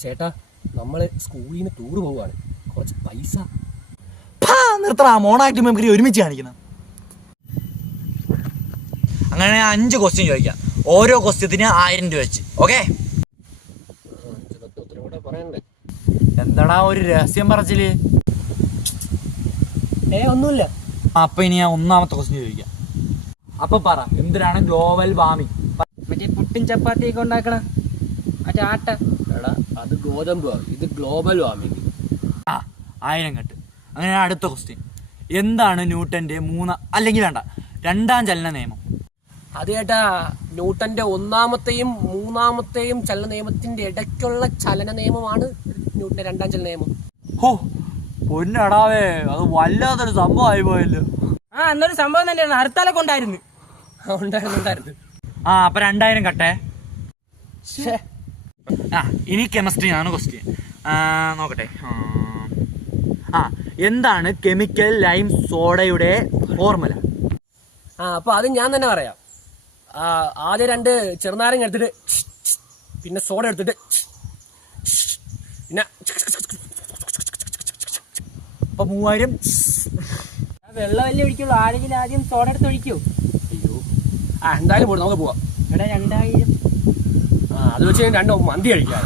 ചേട്ടാ, നമ്മള് സ്കൂളിൽ നിന്ന് ടൂർ പോവാണ്, കുറച്ച് പൈസ. നിർത്തണ മോണാക്ട് മെമ്മറി ഒരുമിച്ച് കാണിക്കണം. അങ്ങനെ 5 ക്വസ്റ്റ്യൻ ചോദിക്കാം. ഓരോ ക്വസ്റ്റ്യത്തിന് 1000 രൂപ വെച്ച്. ഓക്കെ? എന്താടാ ഒരു രഹസ്യം പറച്ചില്? ഒന്നുമില്ല. അപ്പൊ ഇനി ഞാൻ 1ാമത്തെ ക്വസ്റ്റ്യൻ ചോദിക്കാം. അപ്പൊ പറ, എന്തിനാണ് ഗ്ലോബൽ വാർമിംഗ്? മറ്റേ പുട്ടും ചപ്പാത്തിയൊക്കെ ഉണ്ടാക്കണ മറ്റേ ആട്ട. എടാ, അത് ഗോതമ്പ്, ഇത് ഗ്ലോബൽ വാർമിംഗ്. 1000 കെട്ട്. അങ്ങനെ അടുത്ത ക്വസ്റ്റ്യൻ, എന്താണ് ന്യൂട്ടന്റെ അല്ലെങ്കിൽ വേണ്ട 2ാം ചലന നിയമം? അത് ചേട്ടാ, ന്യൂട്ടന്റെ 1ാമത്തെയും 3ാമത്തെയും ചലന നിയമത്തിന്റെ ഇടയ്ക്കുള്ള ചലന നിയമമാണ് ന്യൂട്ടന്റെ 2ാം ചലന നിയമം. ഹോ പൊന്നടാവേ, അത് വല്ലാത്തൊരു സംഭവമായി പോയല്ലോ. എന്നൊരു സംഭവം തന്നെയാണ്. ഹർത്താലൊക്കെ ഉണ്ടായിരുന്നു. ഉണ്ടായിരുന്നു. അപ്പൊ 2000 കട്ടെ. ഇനി കെമിസ്ട്രി ആണ് ക്വസ്റ്റ്യൻ. നോക്കട്ടെ. എന്താണ് കെമിക്കൽ ലൈം സോഡയുടെ ഫോർമുല? അപ്പൊ അത് ഞാൻ തന്നെ പറയാം. ആദ്യം 2 ചെറുനാരങ്ങ എടുത്തിട്ട്, പിന്നെ സോഡ എടുത്തിട്ട്, പിന്നെ അപ്പൊ 3000. വെള്ളമല്ലേ ഒഴിക്കുള്ളൂ, ആരെങ്കിലും ആദ്യം സോഡ എടുത്ത് ഒഴിക്കൂ. അയ്യോ, എന്തായാലും പോയി നമുക്ക് പോവാം. എടാ 2000. അത് വെച്ച് 2 മന്തി കഴിക്കാം.